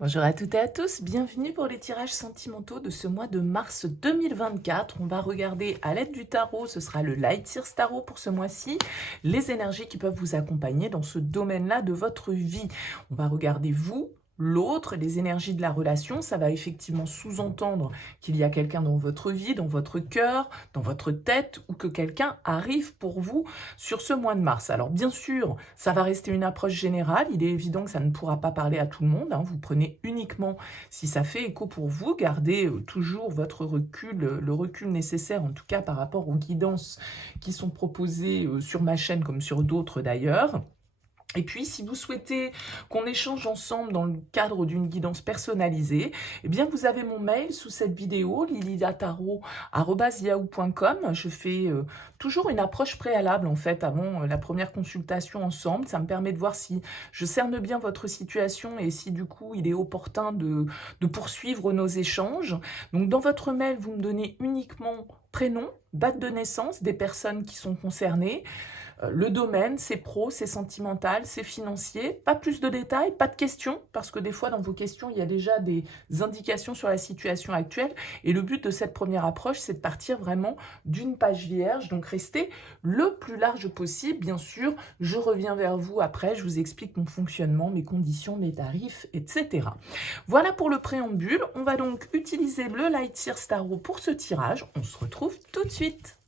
Bonjour à toutes et à tous, bienvenue pour les tirages sentimentaux de ce mois de mars 2024. On va regarder à l'aide du tarot, ce sera le Light Sears Tarot pour ce mois-ci, les énergies qui peuvent vous accompagner dans ce domaine-là de votre vie. On va regarder vous, l'autre, les énergies de la relation. Ça va effectivement sous-entendre qu'il y a quelqu'un dans votre vie, dans votre cœur, dans votre tête, ou que quelqu'un arrive pour vous sur ce mois de mars. Alors bien sûr, ça va rester une approche générale. Il est évident que ça ne pourra pas parler à tout le monde, hein. Vous prenez uniquement si ça fait écho pour vous. Gardez toujours votre recul, le recul nécessaire en tout cas par rapport aux guidances qui sont proposées sur ma chaîne comme sur d'autres d'ailleurs. Et puis, si vous souhaitez qu'on échange ensemble dans le cadre d'une guidance personnalisée, eh bien, vous avez mon mail sous cette vidéo, lililataro@yahoo.com. Je fais toujours une approche préalable, en fait, avant la première consultation ensemble. Ça me permet de voir si je cerne bien votre situation et si, du coup, il est opportun de poursuivre nos échanges. Donc, dans votre mail, vous me donnez uniquement prénom, date de naissance des personnes qui sont concernées, le domaine, c'est pro, c'est sentimental, c'est financier. Pas plus de détails, pas de questions, parce que des fois dans vos questions, il y a déjà des indications sur la situation actuelle. Et le but de cette première approche, c'est de partir vraiment d'une page vierge. Donc restez le plus large possible. Bien sûr, je reviens vers vous après, je vous explique mon fonctionnement, mes conditions, mes tarifs, etc. Voilà pour le préambule. On va donc utiliser le Light Sears Tarot pour ce tirage. On se retrouve tout de suite.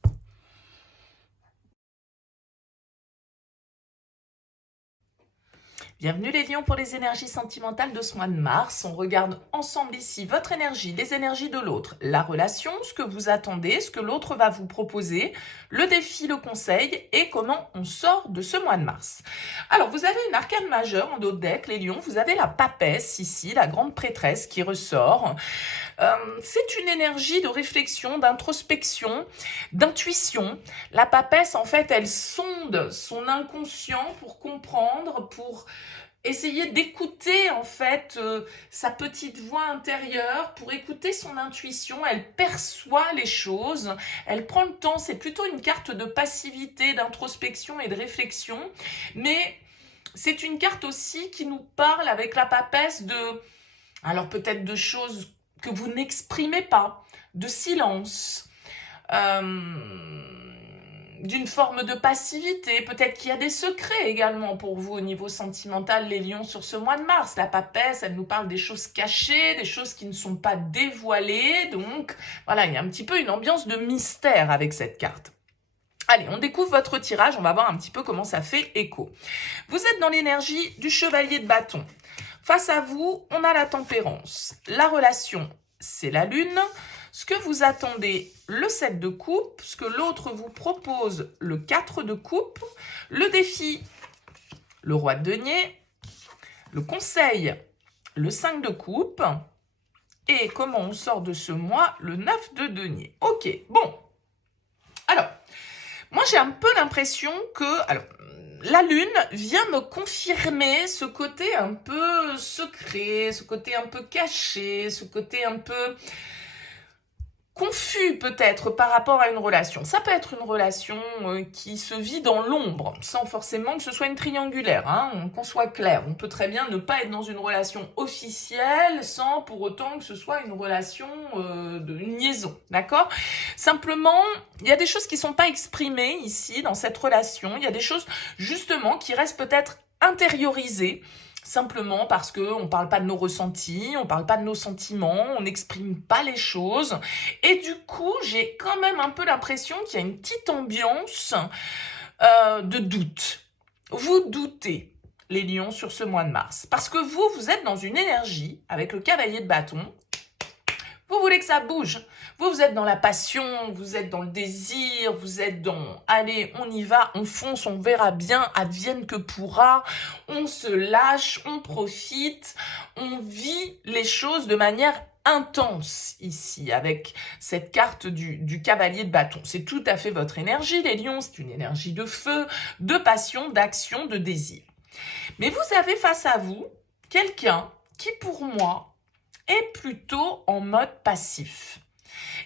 Bienvenue les lions pour les énergies sentimentales de ce mois de mars. On regarde ensemble ici votre énergie, les énergies de l'autre, la relation, ce que vous attendez, ce que l'autre va vous proposer, le défi, le conseil et comment on sort de ce mois de mars. Alors vous avez une arcane majeure en dos de deck, les lions. Vous avez la papesse ici, la grande prêtresse qui ressort. C'est une énergie de réflexion, d'introspection, d'intuition. La papesse, en fait, elle sonde son inconscient pour comprendre, pour essayer d'écouter en fait sa petite voix intérieure, pour écouter son intuition. Elle perçoit les choses, elle prend le temps. C'est plutôt une carte de passivité, d'introspection et de réflexion, mais c'est une carte aussi qui nous parle avec la papesse alors peut-être de choses que vous n'exprimez pas, de silence, d'une forme de passivité. Peut-être qu'il y a des secrets également pour vous au niveau sentimental, les lions, sur ce mois de mars. La papesse, elle nous parle des choses cachées, des choses qui ne sont pas dévoilées. Donc voilà, il y a un petit peu une ambiance de mystère avec cette carte. Allez, on découvre votre tirage, on va voir un petit peu comment ça fait écho. Vous êtes dans l'énergie du chevalier de bâton. Face à vous, on a la tempérance. La relation, c'est la lune. Ce que vous attendez, le 7 de coupe. Ce que l'autre vous propose, le 4 de coupe. Le défi, le roi de denier. Le conseil, le 5 de coupe. Et comment on sort de ce mois, le 9 de denier. Ok, bon. Alors, moi j'ai un peu l'impression que... la lune vient me confirmer ce côté un peu secret, ce côté un peu caché, ce côté un peu confus peut-être par rapport à une relation. Ça peut être une relation qui se vit dans l'ombre, sans forcément que ce soit une triangulaire, hein, qu'on soit clair. On peut très bien ne pas être dans une relation officielle sans pour autant que ce soit une relation une liaison, d'accord? Simplement, il y a des choses qui ne sont pas exprimées ici dans cette relation. Il y a des choses justement qui restent peut-être intériorisées, simplement parce qu'on ne parle pas de nos ressentis, on ne parle pas de nos sentiments, on n'exprime pas les choses. Et du coup, j'ai quand même un peu l'impression qu'il y a une petite ambiance de doute. Vous doutez, les lions, sur ce mois de mars. Parce que vous êtes dans une énergie, avec le cavalier de bâton. Vous voulez que ça bouge. Vous êtes dans la passion, vous êtes dans le désir, vous êtes dans « allez, on y va, on fonce, on verra bien, advienne que pourra ». On se lâche, on profite, on vit les choses de manière intense ici, avec cette carte du cavalier de bâton. C'est tout à fait votre énergie, les lions. C'est une énergie de feu, de passion, d'action, de désir. Mais vous avez face à vous quelqu'un qui, pour moi, est plutôt en mode passif,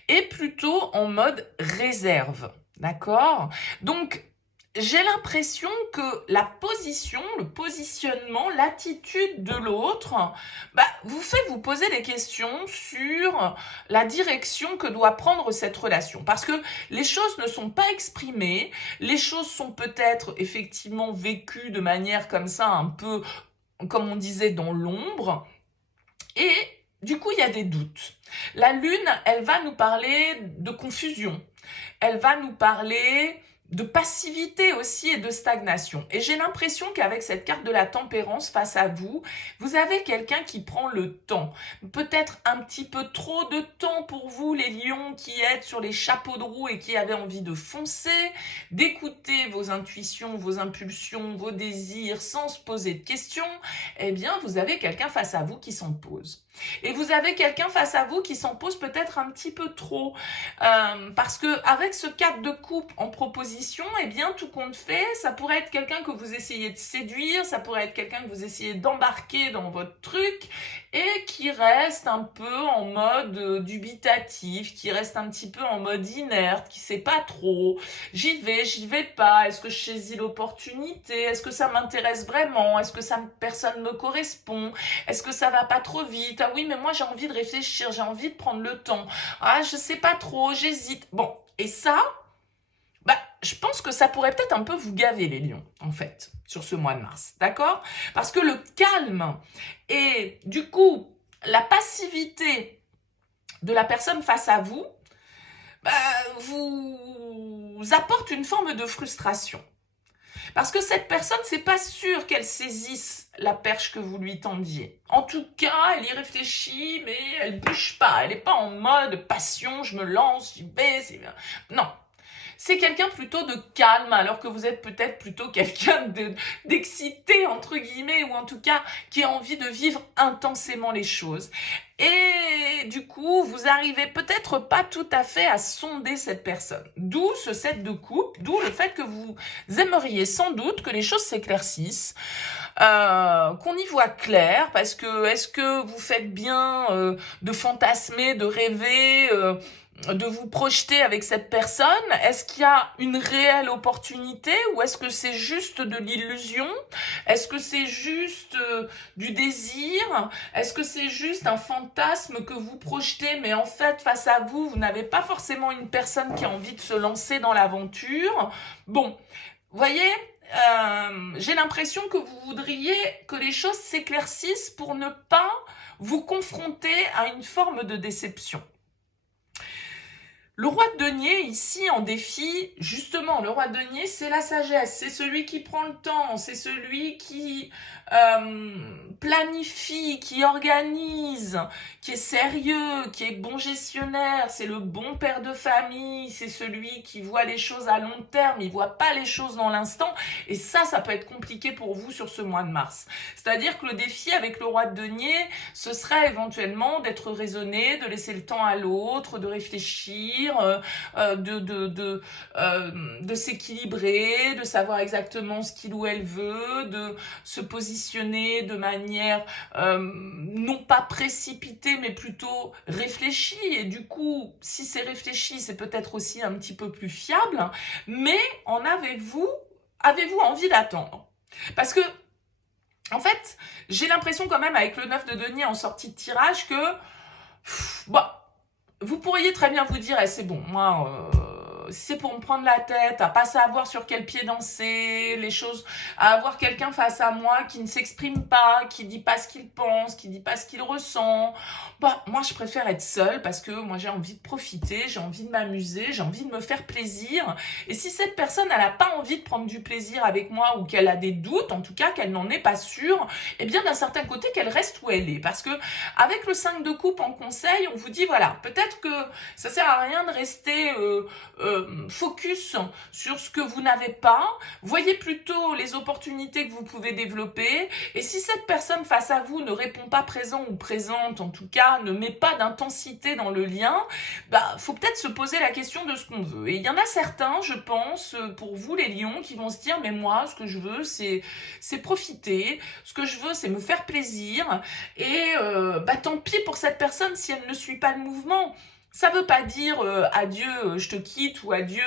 est plutôt en mode réserve, d'accord? Donc, j'ai l'impression que la position, le positionnement, l'attitude de l'autre, vous fait vous poser des questions sur la direction que doit prendre cette relation. Parce que les choses ne sont pas exprimées, les choses sont peut-être effectivement vécues de manière comme ça, un peu, comme on disait, dans l'ombre. Et du coup, il y a des doutes. La lune, elle va nous parler de confusion. Elle va nous parler de passivité aussi et de stagnation. Et j'ai l'impression qu'avec cette carte de la tempérance face à vous, vous avez quelqu'un qui prend le temps. Peut-être un petit peu trop de temps pour vous, les lions qui êtes sur les chapeaux de roue et qui avez envie de foncer, d'écouter vos intuitions, vos impulsions, vos désirs sans se poser de questions. Eh bien, vous avez quelqu'un face à vous qui s'en pose. Et vous avez quelqu'un face à vous qui s'en pose peut-être un petit peu trop. Parce que avec ce 4 de coupe en proposition, eh bien, tout compte fait, ça pourrait être quelqu'un que vous essayez de séduire, ça pourrait être quelqu'un que vous essayez d'embarquer dans votre truc et qui reste un peu en mode dubitatif, qui reste un petit peu en mode inerte, qui sait pas trop. J'y vais pas. Est-ce que je saisis l'opportunité? Est-ce que ça m'intéresse vraiment? Est-ce que personne me correspond? Est-ce que ça va pas trop vite? Ah oui, mais moi j'ai envie de réfléchir, j'ai envie de prendre le temps. Ah, je sais pas trop, j'hésite. Bon, et ça, je pense que ça pourrait peut-être un peu vous gaver les lions, en fait, sur ce mois de mars, d'accord? Parce que le calme et du coup, la passivité de la personne face à vous, vous apporte une forme de frustration. Parce que cette personne, c'est pas sûr qu'elle saisisse la perche que vous lui tendiez. En tout cas, elle y réfléchit, mais elle bouge pas. Elle n'est pas en mode passion, je me lance, j'y vais, c'est bien. Non. C'est quelqu'un plutôt de calme, alors que vous êtes peut-être plutôt quelqu'un d'excité, entre guillemets, ou en tout cas qui a envie de vivre intensément les choses. Et du coup, vous arrivez peut-être pas tout à fait à sonder cette personne. D'où ce 7 de coupe, d'où le fait que vous aimeriez sans doute que les choses s'éclaircissent, qu'on y voit clair, parce que est-ce que vous faites bien de fantasmer, de rêver, de vous projeter avec cette personne? Est-ce qu'il y a une réelle opportunité ou est-ce que c'est juste de l'illusion? Est-ce que c'est juste du désir? Est-ce que c'est juste un fantasme que vous projetez, mais en fait, face à vous, vous n'avez pas forcément une personne qui a envie de se lancer dans l'aventure? Bon, vous voyez, j'ai l'impression que vous voudriez que les choses s'éclaircissent pour ne pas vous confronter à une forme de déception. Le roi de denier, ici, en défi, justement, le roi de denier, c'est la sagesse, c'est celui qui prend le temps, c'est celui qui planifie, qui organise, qui est sérieux, qui est bon gestionnaire, c'est le bon père de famille, c'est celui qui voit les choses à long terme, il voit pas les choses dans l'instant, et ça peut être compliqué pour vous sur ce mois de mars. C'est-à-dire que le défi avec le roi de denier, ce serait éventuellement d'être raisonné, de laisser le temps à l'autre, de réfléchir, de s'équilibrer, de savoir exactement ce qu'il ou elle veut, de se positionner de manière non pas précipitée mais plutôt réfléchie, et du coup si c'est réfléchi c'est peut-être aussi un petit peu plus fiable, mais avez-vous envie d'attendre? Parce que en fait j'ai l'impression quand même avec le 9 de denier en sortie de tirage que vous pourriez très bien vous dire c'est bon, moi c'est pour me prendre la tête, à pas savoir sur quel pied danser, les choses, à avoir quelqu'un face à moi qui ne s'exprime pas, qui dit pas ce qu'il pense, qui dit pas ce qu'il ressent. Moi je préfère être seule parce que moi j'ai envie de profiter, j'ai envie de m'amuser, j'ai envie de me faire plaisir. Et si cette personne elle a pas envie de prendre du plaisir avec moi ou qu'elle a des doutes, en tout cas qu'elle n'en est pas sûre, eh bien d'un certain côté qu'elle reste où elle est. Parce que avec le 5 de coupe en conseil, on vous dit voilà, peut-être que ça sert à rien de rester focus sur ce que vous n'avez pas, voyez plutôt les opportunités que vous pouvez développer, et si cette personne face à vous ne répond pas présent ou présente, en tout cas ne met pas d'intensité dans le lien, faut peut-être se poser la question de ce qu'on veut. Et il y en a certains, je pense, pour vous les lions, qui vont se dire mais moi ce que je veux c'est profiter, ce que je veux c'est me faire plaisir, et tant pis pour cette personne si elle ne suit pas le mouvement. Ça veut pas dire adieu, je te quitte ou adieu,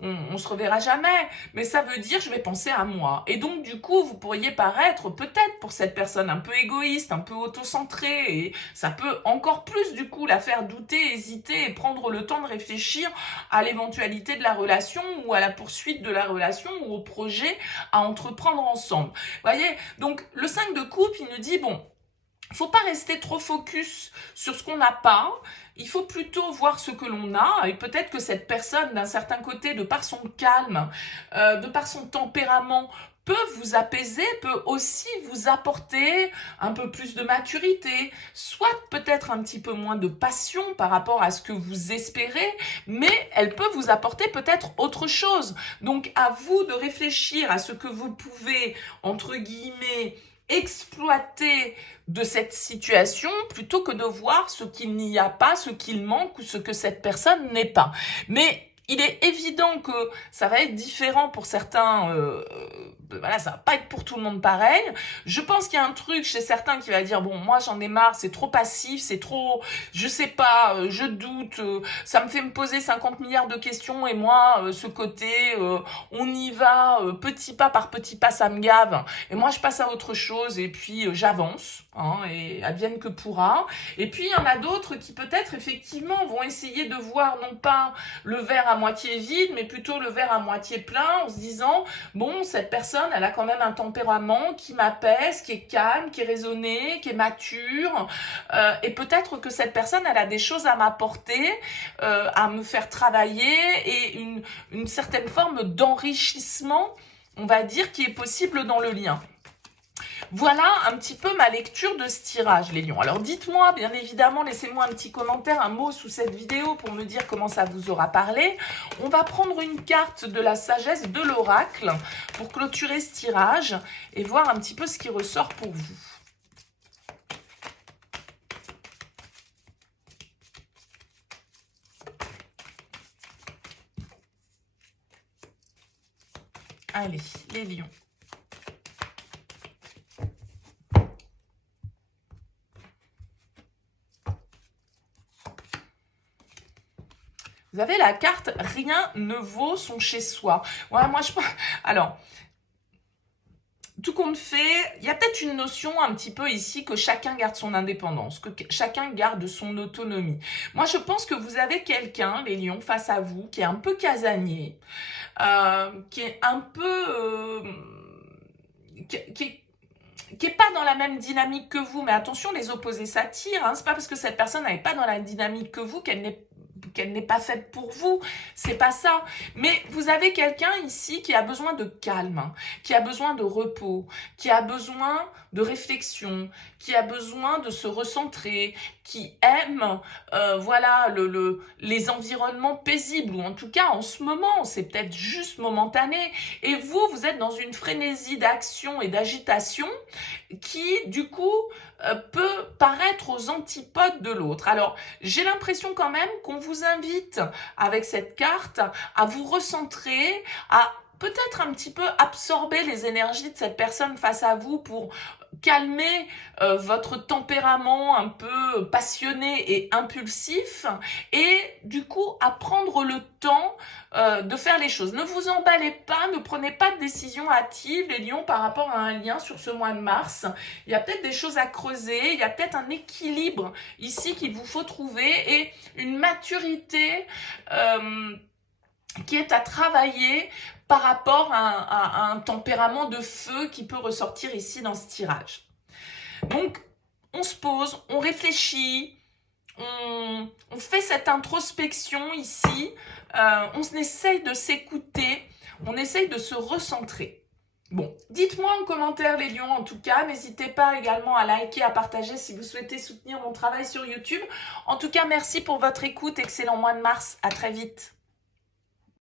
on se reverra jamais. Mais ça veut dire je vais penser à moi. Et donc du coup, vous pourriez paraître peut-être pour cette personne un peu égoïste, un peu auto-centrée. Et ça peut encore plus du coup la faire douter, hésiter et prendre le temps de réfléchir à l'éventualité de la relation ou à la poursuite de la relation ou au projet à entreprendre ensemble. Vous voyez? Donc le 5 de coupe, il nous dit bon, il ne faut pas rester trop focus sur ce qu'on n'a pas, il faut plutôt voir ce que l'on a, et peut-être que cette personne, d'un certain côté, de par son calme, de par son tempérament, peut vous apaiser, peut aussi vous apporter un peu plus de maturité, soit peut-être un petit peu moins de passion par rapport à ce que vous espérez, mais elle peut vous apporter peut-être autre chose. Donc à vous de réfléchir à ce que vous pouvez, entre guillemets, exploiter de cette situation plutôt que de voir ce qu'il n'y a pas, ce qu'il manque ou ce que cette personne n'est pas. Mais il est évident que ça va être différent pour certains, voilà, ça va pas être pour tout le monde pareil. Je pense qu'il y a un truc chez certains qui va dire bon, moi j'en ai marre, c'est trop passif, c'est trop, je sais pas, je doute, ça me fait me poser 50 milliards de questions et moi ce côté on y va petit pas par petit pas, ça me gave et moi je passe à autre chose et puis j'avance hein, et advienne que pourra. Et puis il y en a d'autres qui peut-être effectivement vont essayer de voir non pas le verre à moitié vide mais plutôt le verre à moitié plein en se disant bon, cette personne elle a quand même un tempérament qui m'apaise, qui est calme, qui est raisonné, qui est mature et peut-être que cette personne elle a des choses à m'apporter, à me faire travailler et une certaine forme d'enrichissement, on va dire, qui est possible dans le lien. Voilà un petit peu ma lecture de ce tirage, les lions. Alors dites-moi, bien évidemment, laissez-moi un petit commentaire, un mot sous cette vidéo pour me dire comment ça vous aura parlé. On va prendre une carte de la sagesse de l'oracle pour clôturer ce tirage et voir un petit peu ce qui ressort pour vous. Allez, les lions. Vous avez la carte « Rien ne vaut son chez-soi ». Ouais, moi, je pense... Alors, tout compte fait, il y a peut-être une notion un petit peu ici que chacun garde son indépendance, que chacun garde son autonomie. Moi, je pense que vous avez quelqu'un, les lions, face à vous, qui est un peu casanier, qui est un peu... qui est pas dans la même dynamique que vous, mais attention, les opposés s'attirent, hein. C'est pas parce que cette personne n'est pas dans la dynamique que vous qu'elle n'est pas faite pour vous, c'est pas ça. Mais vous avez quelqu'un ici qui a besoin de calme, qui a besoin de repos, qui a besoin de réflexion, qui a besoin de se recentrer, qui aime voilà, les environnements paisibles, ou en tout cas en ce moment, c'est peut-être juste momentané. Et vous êtes dans une frénésie d'action et d'agitation qui, du coup, peut paraître aux antipodes de l'autre. Alors, j'ai l'impression quand même qu'on vous invite, avec cette carte, à vous recentrer, à peut-être un petit peu absorber les énergies de cette personne face à vous pour calmer votre tempérament un peu passionné et impulsif et du coup à prendre le temps de faire les choses. Ne vous emballez pas, ne prenez pas de décision hâtive les lions par rapport à un lien sur ce mois de mars. Il y a peut-être des choses à creuser, il y a peut-être un équilibre ici qu'il vous faut trouver et une maturité qui est à travailler par rapport à un tempérament de feu qui peut ressortir ici dans ce tirage. Donc, on se pose, on réfléchit, on fait cette introspection ici, on essaye de s'écouter, on essaye de se recentrer. Bon, dites-moi en commentaire les lions en tout cas, n'hésitez pas également à liker, à partager si vous souhaitez soutenir mon travail sur YouTube. En tout cas, merci pour votre écoute, excellent mois de mars, à très vite.